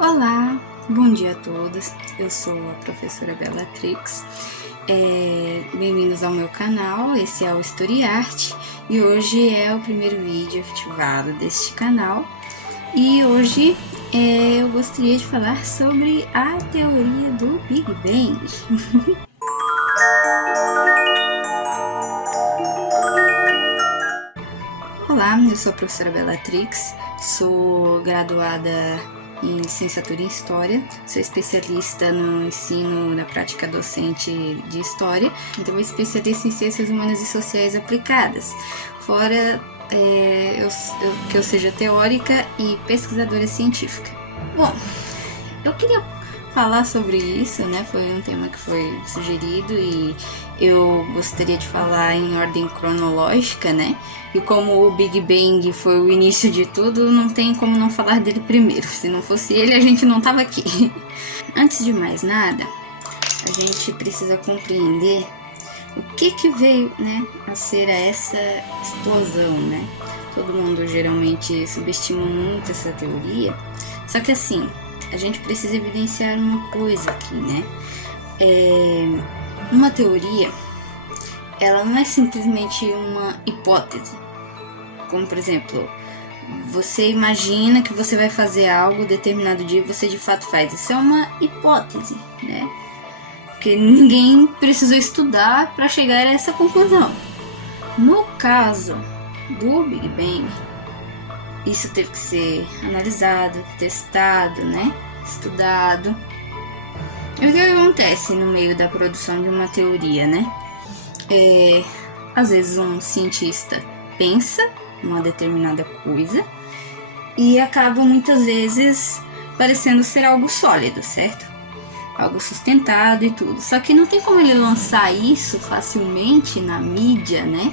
Olá, bom dia a todos, eu sou a professora Bellatrix, bem-vindos ao meu canal, esse é o Historiarte e hoje é o primeiro vídeo efetivado deste canal e hoje eu gostaria de falar sobre a teoria do Big Bang. Olá, eu sou a professora Bellatrix, sou graduada em licenciatura em História, sou especialista no ensino da prática docente de História, então especialista em Ciências Humanas e Sociais Aplicadas, fora que eu seja teórica e pesquisadora científica. Bom, eu queria falar sobre isso, né? Foi um tema que foi sugerido e eu gostaria de falar em ordem cronológica, né? E como o Big Bang foi o início de tudo, não tem como não falar dele primeiro. Se não fosse ele, a gente não tava aqui. Antes de mais nada, a gente precisa compreender o que veio, né, a ser essa explosão, né? Todo mundo geralmente subestima muito essa teoria. Só que assim, a gente precisa evidenciar uma coisa aqui, né? Uma teoria, ela não é simplesmente uma hipótese. Como, por exemplo, você imagina que você vai fazer algo determinado dia e você de fato faz. Isso é uma hipótese, né? Porque ninguém precisou estudar para chegar a essa conclusão. No caso do Big Bang, isso teve que ser analisado, testado, né? Estudado. E o que acontece no meio da produção de uma teoria, né? Às vezes um cientista pensa uma determinada coisa e acaba muitas vezes parecendo ser algo sólido, certo? Algo sustentado e tudo. Só que não tem como ele lançar isso facilmente na mídia, né?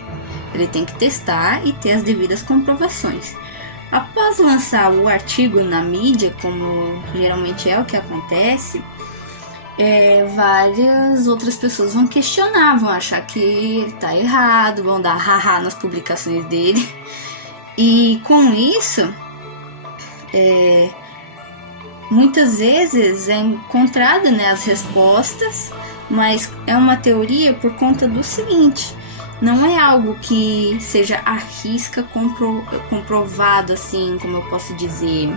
Ele tem que testar e ter as devidas comprovações. Após lançar o artigo na mídia, como geralmente é o que acontece, várias outras pessoas vão questionar, vão achar que ele tá errado, vão dar haha nas publicações dele. E com isso, muitas vezes é encontrada, né, as respostas, mas é uma teoria por conta do seguinte: não é algo que seja à risca comprovado, assim, como eu posso dizer,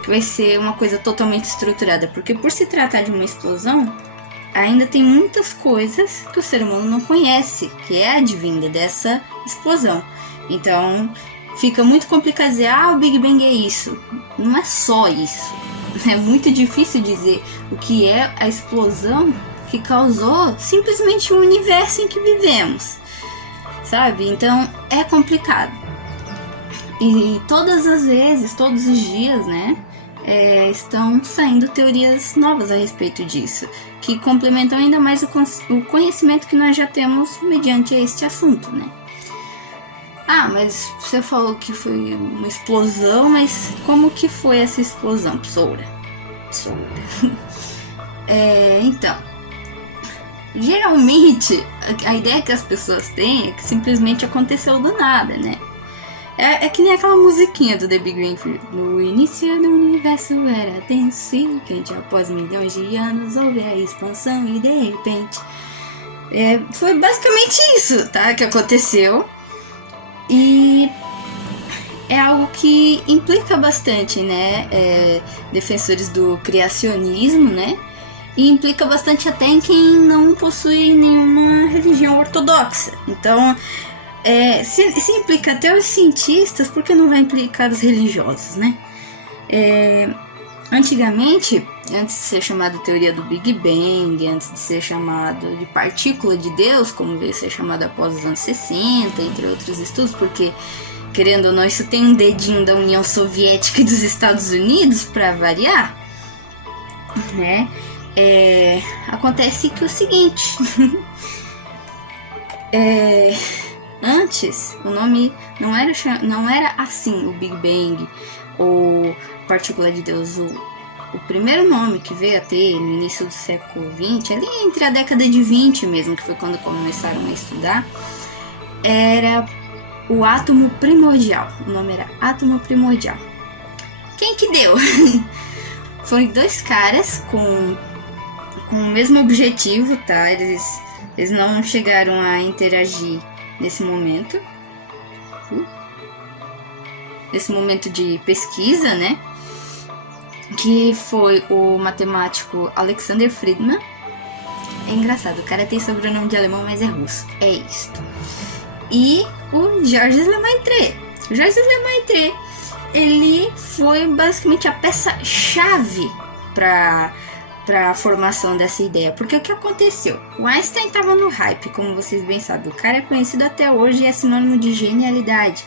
que vai ser uma coisa totalmente estruturada, porque por se tratar de uma explosão, ainda tem muitas coisas que o ser humano não conhece, que é advinda dessa explosão. Então, fica muito complicado dizer, o Big Bang é isso. Não é só isso. É muito difícil dizer o que é a explosão que causou simplesmente o universo em que vivemos, sabe? Então, é complicado. E todas as vezes, todos os dias, né, estão saindo teorias novas a respeito disso, que complementam ainda mais o conhecimento que nós já temos mediante este assunto, né? Mas você falou que foi uma explosão, mas como que foi essa explosão, Psoura? Então, geralmente, a ideia que as pessoas têm é que simplesmente aconteceu do nada, né? É que nem aquela musiquinha do The Big Bang. No início do universo era denso e quente, após milhões de anos houve a expansão e de repente... foi basicamente isso, tá? Que aconteceu. E é algo que implica bastante, né? Defensores do criacionismo, né? E implica bastante até em quem não possui nenhuma religião ortodoxa. Então, se implica até os cientistas, por que não vai implicar os religiosos, né? Antigamente, antes de ser chamado teoria do Big Bang, antes de ser chamado de partícula de Deus, como veio a ser chamado após os anos 60, entre outros estudos, porque, querendo ou não, isso tem um dedinho da União Soviética e dos Estados Unidos, para variar, né? Acontece que o seguinte... Antes, o nome não era assim, o Big Bang ou partícula de Deus. O primeiro nome que veio a ter no início do século XX, ali entre a década de 20 mesmo, que foi quando começaram a estudar, era o átomo primordial. O nome era átomo primordial. Quem que deu? foram 2 caras com o mesmo objetivo, tá? Eles não chegaram a interagir nesse momento. Nesse momento de pesquisa, né? Que foi o matemático Alexander Friedman. É engraçado, o cara tem sobrenome de alemão, mas é russo. É isto. E o Georges Lemaitre. O Georges Lemaitre, ele foi basicamente a peça-chave para a formação dessa ideia. Porque o que aconteceu? O Einstein estava no hype, como vocês bem sabem. O cara é conhecido até hoje e é sinônimo de genialidade.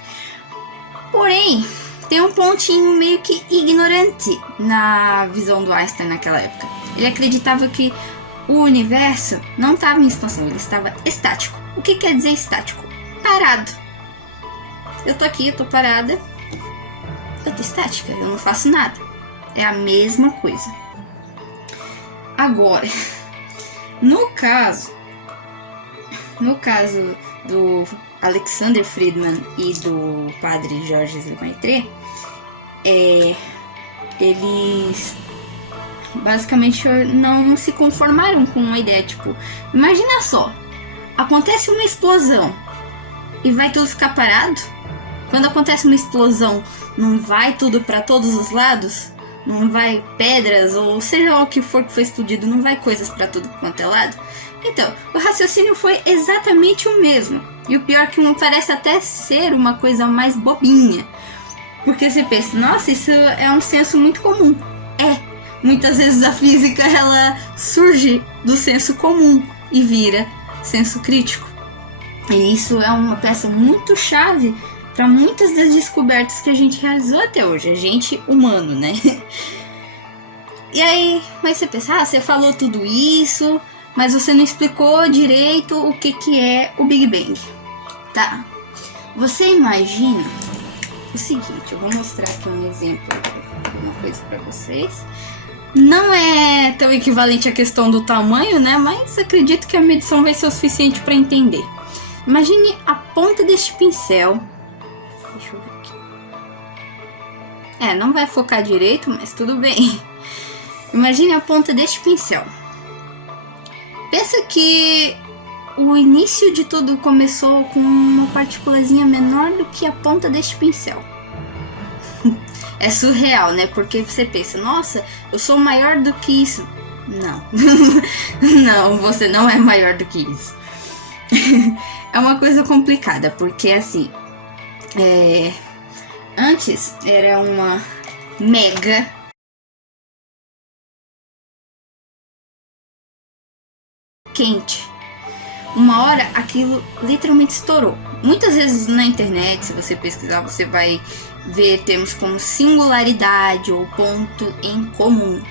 Porém, tem um pontinho meio que ignorante na visão do Einstein naquela época. Ele acreditava que o universo não estava em expansão, ele estava estático. O que quer dizer estático? Parado. Eu tô aqui, eu tô parada, eu tô estática, eu não faço nada. É a mesma coisa. Agora, no caso do Alexander Friedman e do padre Georges Lemaitre, eles basicamente não se conformaram com uma ideia, tipo, imagina só, acontece uma explosão e vai tudo ficar parado? Quando acontece uma explosão, não vai tudo para todos os lados? Não vai pedras, ou seja lá o que for que foi explodido, não vai coisas para tudo quanto é lado? Então, o raciocínio foi exatamente o mesmo. E o pior é que parece até ser uma coisa mais bobinha. Porque você pensa, nossa, isso é um senso muito comum. Muitas vezes a física, ela surge do senso comum e vira senso crítico. E isso é uma peça muito chave para muitas das descobertas que a gente realizou até hoje. A gente humano, né? E aí, mas você pensa, você falou tudo isso, mas você não explicou direito o que é o Big Bang. Tá? Você imagina o seguinte, eu vou mostrar aqui um exemplo de uma coisa para vocês. Não é tão equivalente à questão do tamanho, né? Mas acredito que a medição vai ser o suficiente para entender. Imagine a ponta deste pincel. Deixa eu ver aqui. Não vai focar direito, mas tudo bem. Imagine a ponta deste pincel. Pensa que o início de tudo começou com uma partículazinha menor do que a ponta deste pincel. É surreal, né? Porque você pensa, nossa, eu sou maior do que isso. Não. Não, você não é maior do que isso. É uma coisa complicada, porque assim, antes era uma mega quente. Uma hora aquilo literalmente estourou. Muitas vezes na internet, se você pesquisar, você vai ver termos como singularidade ou ponto em comum,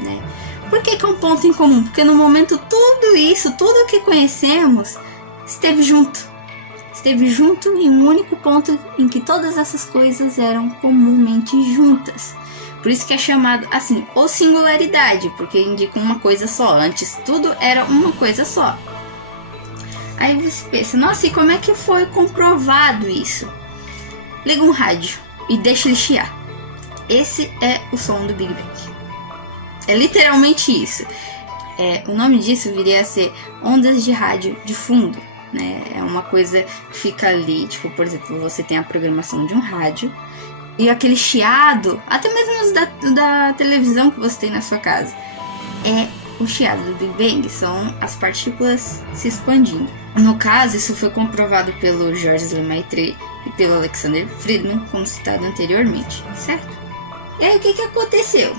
né? Por que é um ponto em comum? Porque no momento tudo que conhecemos esteve junto em um único ponto em que todas essas coisas eram comumente juntas. Por isso que é chamado assim, ou singularidade, porque indica uma coisa só. Antes tudo era uma coisa só. Aí você pensa, nossa, e como é que foi comprovado isso? Liga um rádio e deixa ele chiar. Esse é o som do Big Bang. É literalmente isso. O nome disso viria a ser ondas de rádio de fundo, né? É uma coisa que fica ali, tipo, por exemplo, você tem a programação de um rádio e aquele chiado, até mesmo da televisão que você tem na sua casa, o chiado do Big Bang, são as partículas se expandindo. No caso, isso foi comprovado pelo Georges Lemaitre e pelo Alexander Friedman, como citado anteriormente, certo? E aí, o que aconteceu?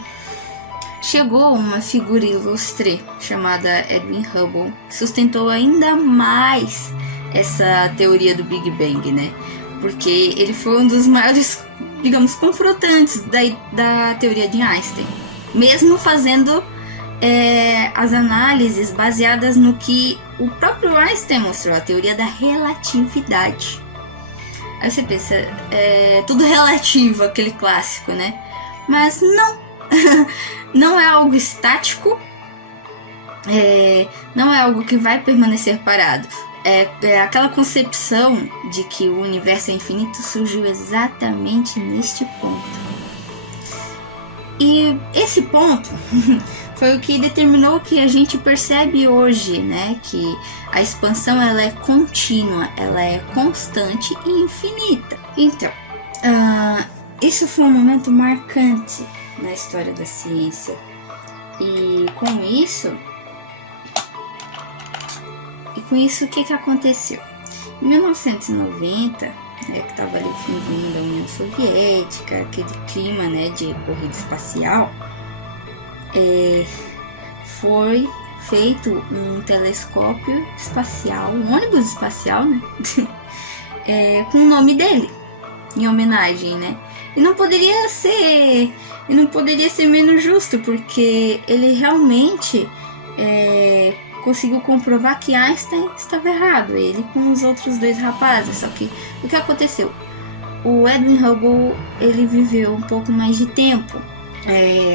Chegou uma figura ilustre chamada Edwin Hubble, que sustentou ainda mais essa teoria do Big Bang, né? Porque ele foi um dos maiores, digamos, confrontantes da teoria de Einstein, mesmo fazendo as análises baseadas no que o próprio Einstein mostrou, a teoria da relatividade. Aí você pensa, tudo relativo, aquele clássico, né? Mas não, não é algo estático, não é algo que vai permanecer parado. Aquela concepção de que o universo é infinito surgiu exatamente neste ponto. E esse ponto foi o que determinou o que a gente percebe hoje, né? Que a expansão ela é contínua, ela é constante e infinita. Então, isso foi um momento marcante na história da ciência. E com isso, o que aconteceu? Em 1990, né, que estava ali o fim da União Soviética, aquele clima, né, de corrida espacial, foi feito um telescópio espacial, um ônibus espacial, né, com o nome dele, em homenagem, né? E não poderia ser menos justo, porque ele realmente conseguiu comprovar que Einstein estava errado, ele com os outros dois rapazes. Só que o que aconteceu? O Edwin Hubble, ele viveu um pouco mais de tempo.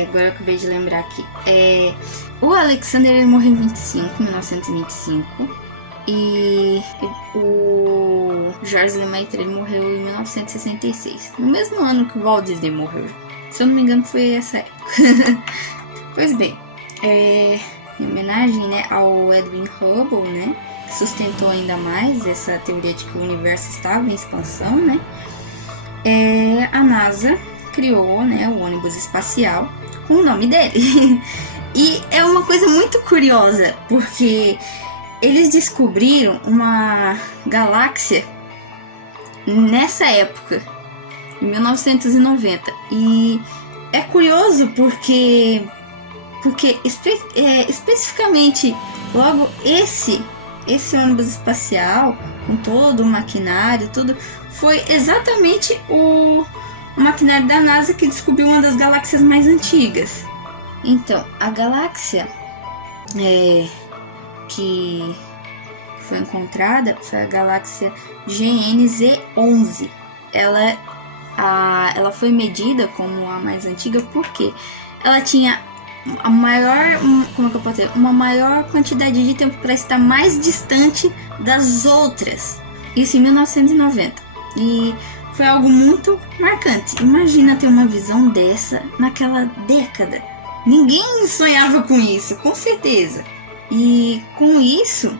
Agora eu acabei de lembrar aqui. O Alexander ele morreu em 1925. E o George Lemaitre ele morreu em 1966. No mesmo ano que o Walt Disney morreu. Se eu não me engano, foi essa época. Pois bem, em homenagem, né, ao Edwin Hubble, né, que sustentou ainda mais essa teoria de que o universo estava em expansão, né, a NASA criou, né, o ônibus espacial com o nome dele. E é uma coisa muito curiosa, porque eles descobriram uma galáxia nessa época, em 1990. E é curioso porque especificamente logo esse ônibus espacial, com todo o maquinário, tudo, foi exatamente o maquinário da NASA que descobriu uma das galáxias mais antigas. Então, a galáxia que foi encontrada foi a galáxia GNZ11. Ela foi medida como a mais antiga porque ela tinha uma maior quantidade de tempo para estar mais distante das outras. Isso em 1990. E foi algo muito marcante. Imagina ter uma visão dessa naquela década. Ninguém sonhava com isso, com certeza. E com isso...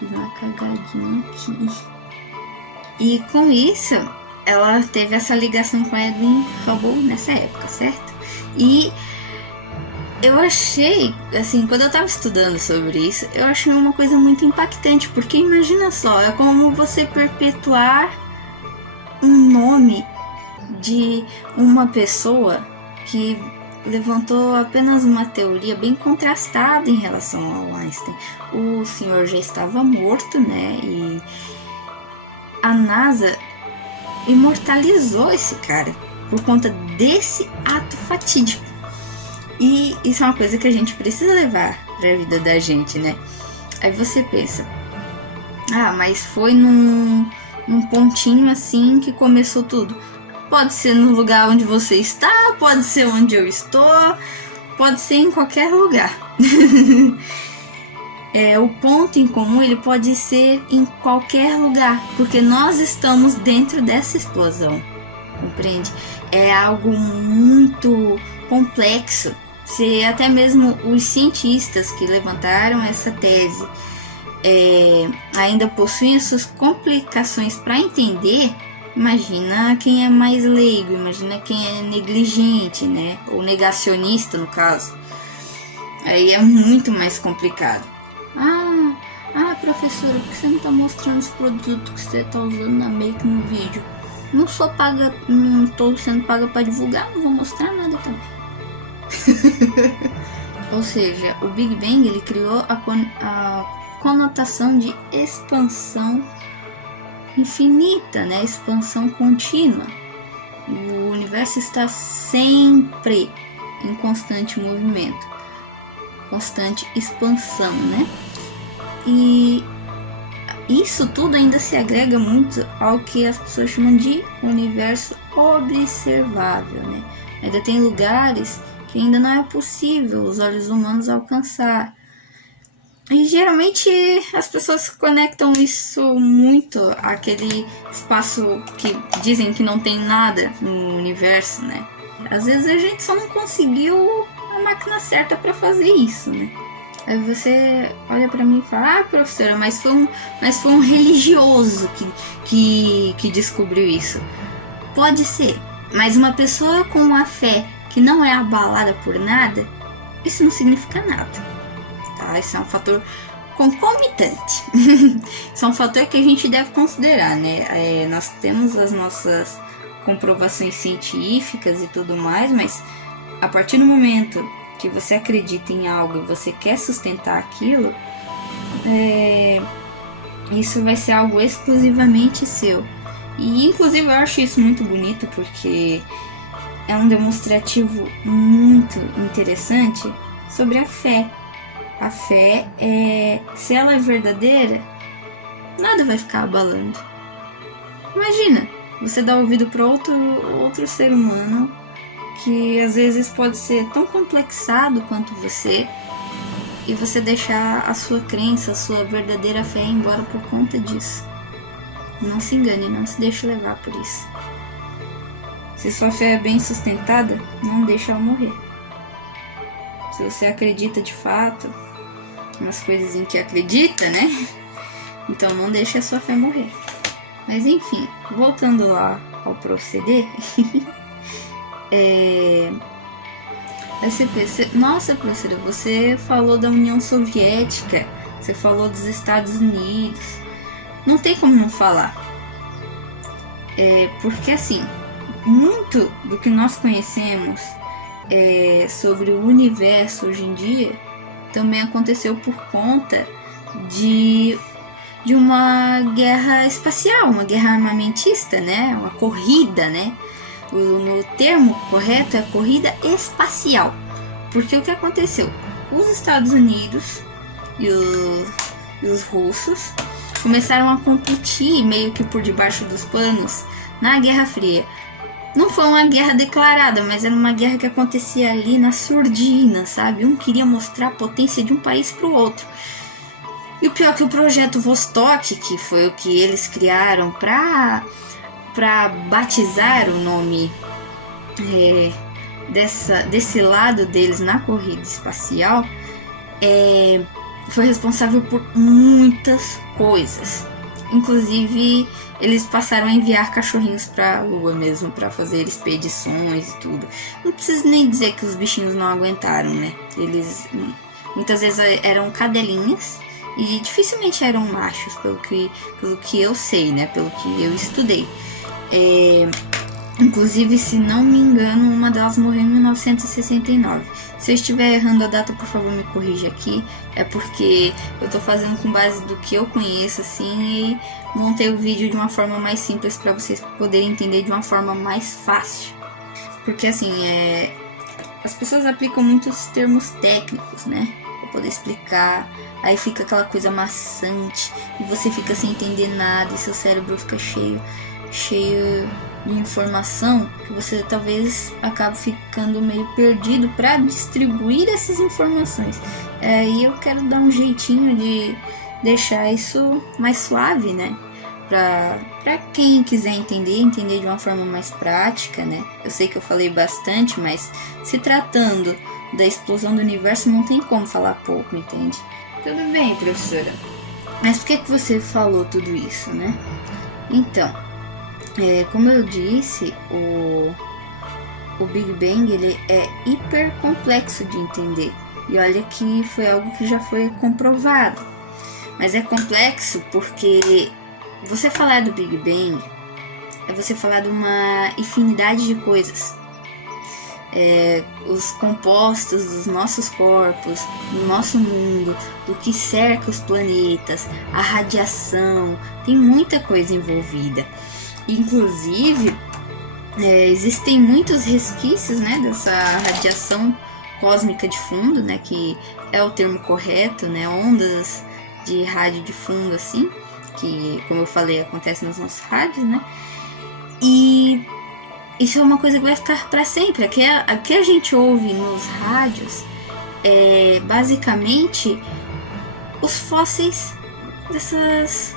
Dá uma cagadinha aqui. E com isso, ela teve essa ligação com Edwin Hubble nessa época, certo? E eu achei, assim, quando eu tava estudando sobre isso, eu achei uma coisa muito impactante, porque imagina só, é como você perpetuar um nome de uma pessoa que levantou apenas uma teoria bem contrastada em relação ao Einstein. O senhor já estava morto, né? E a NASA imortalizou esse cara por conta desse ato fatídico. E isso é uma coisa que a gente precisa levar para a vida da gente, né? Aí você pensa, mas foi num pontinho assim que começou tudo. Pode ser no lugar onde você está, pode ser onde eu estou, pode ser em qualquer lugar. O ponto em comum ele pode ser em qualquer lugar, porque nós estamos dentro dessa explosão, compreende? É algo muito complexo. Se até mesmo os cientistas que levantaram essa tese ainda possuem suas complicações para entender, imagina quem é mais leigo, imagina quem é negligente, né? Ou negacionista, no caso. Aí é muito mais complicado. Professora, por que você não tá mostrando os produtos que você tá usando na Make no vídeo? Não tô sendo paga para divulgar, não vou mostrar nada também. Ou seja, o Big Bang ele criou a conotação de expansão infinita, né? Expansão contínua. O universo está sempre em constante movimento, constante expansão, né? E isso tudo ainda se agrega muito ao que as pessoas chamam de universo observável, né? Ainda tem lugares que ainda não é possível os olhos humanos alcançar. E geralmente as pessoas conectam isso muito àquele espaço que dizem que não tem nada no universo, né? Às vezes a gente só não conseguiu a máquina certa para fazer isso, né? Aí você olha pra mim e fala, ah, professora, mas foi um religioso que descobriu isso. Pode ser, mas uma pessoa com uma fé que não é abalada por nada, isso não significa nada, tá? Isso é um fator concomitante. Isso é um fator que a gente deve considerar, né? Nós temos as nossas comprovações científicas e tudo mais, mas a partir do momento que você acredita em algo e você quer sustentar aquilo, isso vai ser algo exclusivamente seu. E inclusive eu acho isso muito bonito, porque é um demonstrativo muito interessante sobre a fé. A fé, se ela é verdadeira, nada vai ficar abalando. Imagina, você dá ouvido para outro ser humano que às vezes pode ser tão complexado quanto você, e você deixar a sua crença, a sua verdadeira fé ir embora por conta disso. Não se engane, não se deixe levar por isso. Se sua fé é bem sustentada, não deixe ela morrer. Se você acredita de fato nas coisas em que acredita, né? Então não deixe a sua fé morrer. Mas enfim, voltando lá ao proceder. Aí você pensa, nossa, professora, você falou da União Soviética, você falou dos Estados Unidos. Não tem como não falar. Porque assim, muito do que nós conhecemos sobre o universo hoje em dia também aconteceu por conta de uma guerra espacial, uma guerra armamentista, né? Uma corrida, né? O termo correto é corrida espacial. Porque o que aconteceu? Os Estados Unidos e os russos começaram a competir meio que por debaixo dos panos na Guerra Fria. Não foi uma guerra declarada, mas era uma guerra que acontecia ali na surdina, sabe? Um queria mostrar a potência de um país para o outro. E o pior é que o projeto Vostok, que foi o que eles criaram para batizar o nome desse lado deles na corrida espacial, foi responsável por muitas coisas. Inclusive, eles passaram a enviar cachorrinhos para a Lua mesmo, para fazer expedições e tudo. Não preciso nem dizer que os bichinhos não aguentaram, né? Eles muitas vezes eram cadelinhas e dificilmente eram machos, pelo que eu sei, né? Pelo que eu estudei. Inclusive, se não me engano, uma delas morreu em 1969. Se eu estiver errando a data, por favor, me corrija aqui. É porque eu tô fazendo com base do que eu conheço, assim, e montei o vídeo de uma forma mais simples para vocês poderem entender de uma forma mais fácil. Porque, assim, as pessoas aplicam muitos termos técnicos, né? Pra poder explicar. Aí fica aquela coisa maçante e você fica sem entender nada e seu cérebro fica cheio de informação que você talvez acabe ficando meio perdido para distribuir essas informações. E eu quero dar um jeitinho de deixar isso mais suave, né? Para quem quiser entender de uma forma mais prática, né? Eu sei que eu falei bastante, mas se tratando da explosão do universo não tem como falar pouco, entende? Tudo bem, professora. Mas por que você falou tudo isso, né? Então, como eu disse, o Big Bang ele é hiper complexo de entender. E olha que foi algo que já foi comprovado. Mas é complexo porque você falar do Big Bang é você falar de uma infinidade de coisas. Os compostos dos nossos corpos, do nosso mundo, do que cerca os planetas, a radiação, tem muita coisa envolvida. Inclusive, existem muitos resquícios, né, dessa radiação cósmica de fundo, né, que é o termo correto, né, ondas de rádio de fundo, assim, que, como eu falei, acontece nos nossos rádios, né, e isso é uma coisa que vai ficar para sempre. O que a gente ouve nos rádios é basicamente os fósseis desses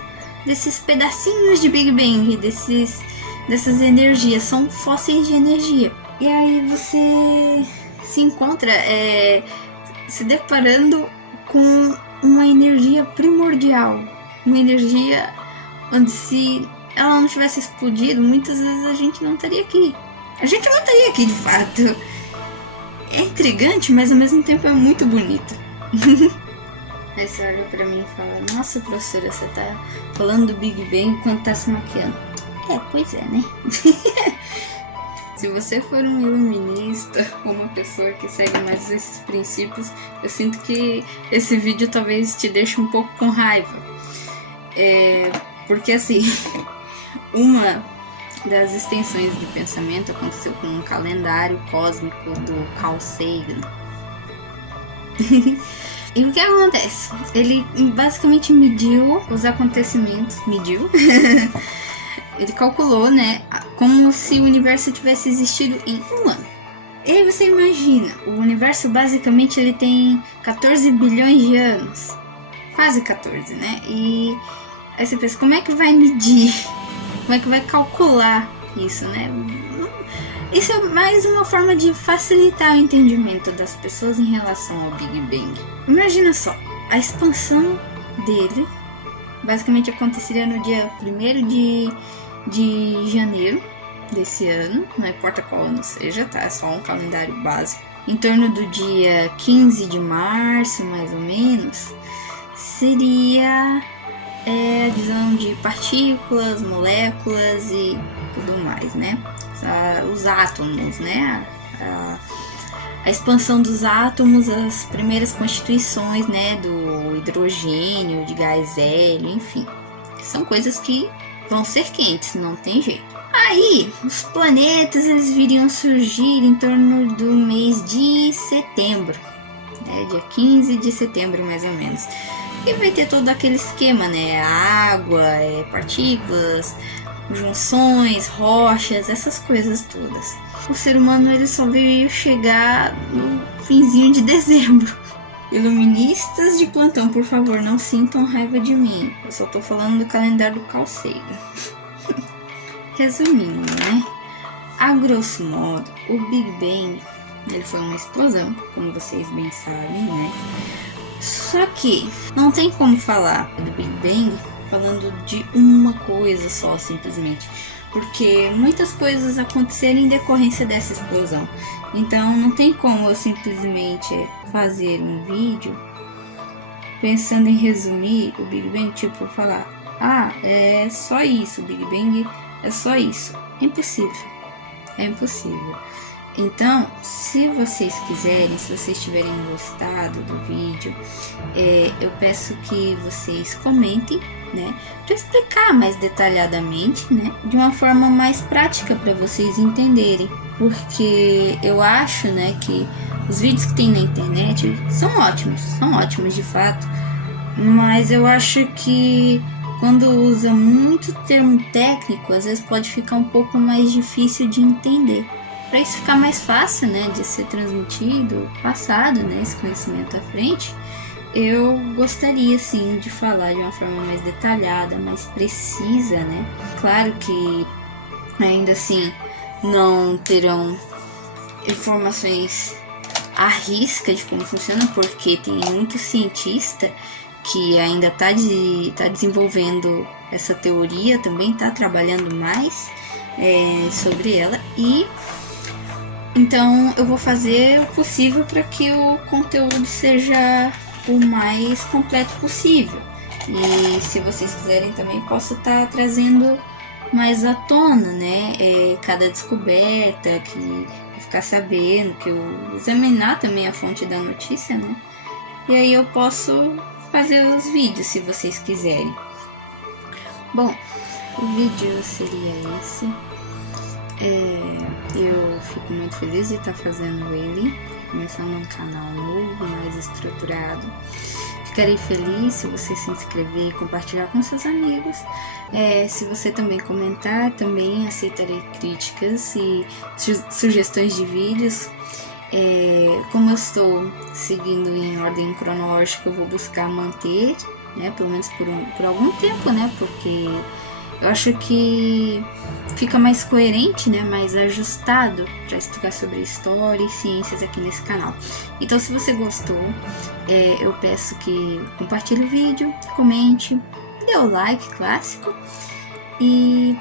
pedacinhos de Big Bang, dessas energias, são fósseis de energia. E aí você se encontra se deparando com uma energia primordial, uma energia onde, se ela não tivesse explodido, muitas vezes a gente não estaria aqui. A gente não estaria aqui de fato. É intrigante, mas ao mesmo tempo é muito bonito. Aí você olha pra mim e fala: nossa, professora, você tá falando do Big Bang enquanto tá se maquiando. Pois é, né? Se você for um iluminista ou uma pessoa que segue mais esses princípios, eu sinto que esse vídeo talvez te deixe um pouco com raiva. Porque assim, uma das extensões de pensamento aconteceu com um calendário cósmico do Carl Sagan. E o que acontece? Ele basicamente mediu os acontecimentos. Ele calculou, né, como se o universo tivesse existido em um ano. E aí você imagina, o universo basicamente ele tem 14 bilhões de anos. Quase 14, né? E aí você pensa, como é que vai medir? Como é que vai calcular isso, né? Isso é mais uma forma de facilitar o entendimento das pessoas em relação ao Big Bang. Imagina só, a expansão dele basicamente aconteceria no dia 1º de janeiro desse ano, não importa qual ano seja, tá? É só um calendário básico. Em torno do dia 15 de março, mais ou menos, seria a divisão de partículas, moléculas e tudo mais, né? Os átomos, né? A expansão dos átomos, as primeiras constituições, né? Do hidrogênio, de gás hélio, enfim. São coisas que vão ser quentes, não tem jeito. Aí, os planetas, eles viriam surgir em torno do mês de setembro, né? Dia 15 de setembro, mais ou menos. E vai ter todo aquele esquema, né? Água, partículas, junções, rochas, essas coisas todas. O ser humano ele só veio chegar no finzinho de dezembro. Iluministas de plantão, por favor, não sintam raiva de mim. Eu só tô falando do calendário do Carl Sagan. Resumindo, né? A grosso modo, o Big Bang ele foi uma explosão, como vocês bem sabem, né? Só que não tem como falar do Big Bang falando de uma coisa só, simplesmente. Porque muitas coisas aconteceram em decorrência dessa explosão. Então não tem como eu simplesmente fazer um vídeo pensando em resumir o Big Bang, tipo falar: é só isso, o Big Bang é só isso. É impossível. É impossível. Então, se vocês quiserem, se vocês tiverem gostado do vídeo, eu peço que vocês comentem, né, para explicar mais detalhadamente, né, de uma forma mais prática para vocês entenderem, porque eu acho, né, que os vídeos que tem na internet são ótimos de fato, mas eu acho que quando usa muito termo técnico, às vezes pode ficar um pouco mais difícil de entender. Para isso ficar mais fácil, né, de ser transmitido, passado, né, esse conhecimento à frente, eu gostaria, sim, de falar de uma forma mais detalhada, mais precisa, né. Claro que, ainda assim, não terão informações à risca de como funciona, porque tem muito cientista que ainda está desenvolvendo essa teoria, também está trabalhando mais sobre ela, e então eu vou fazer o possível para que o conteúdo seja o mais completo possível. E se vocês quiserem também posso estar trazendo mais à tona, né? Cada descoberta, que ficar sabendo, que eu examinar também a fonte da notícia, né? E aí eu posso fazer os vídeos se vocês quiserem. Bom, o vídeo seria esse. Eu fico muito feliz de estar fazendo ele, começando um canal novo, mais estruturado. Ficarei feliz se você se inscrever e compartilhar com seus amigos. Se você também comentar, também aceitarei críticas e sugestões de vídeos. Como eu estou seguindo em ordem cronológica, eu vou buscar manter, né, pelo menos por algum tempo, né, porque Eu acho que fica mais coerente, né, mais ajustado para explicar sobre história e ciências aqui nesse canal. Então, se você gostou, eu peço que compartilhe o vídeo, comente, dê o like clássico e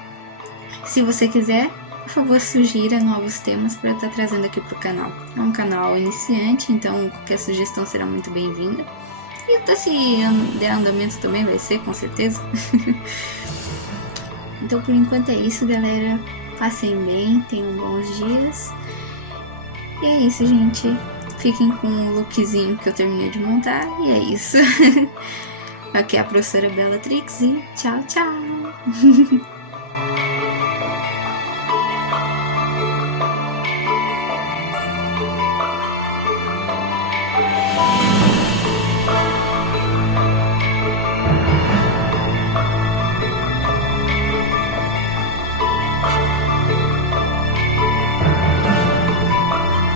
se você quiser, por favor, sugira novos temas para eu estar trazendo aqui pro canal. É um canal iniciante, então qualquer sugestão será muito bem-vinda. E até se der andamento também vai ser, com certeza. Então, por enquanto é isso, galera. Passem bem, tenham bons dias. E é isso, gente. Fiquem com o lookzinho que eu terminei de montar. E é isso. Aqui é a professora Bellatrix e tchau, tchau!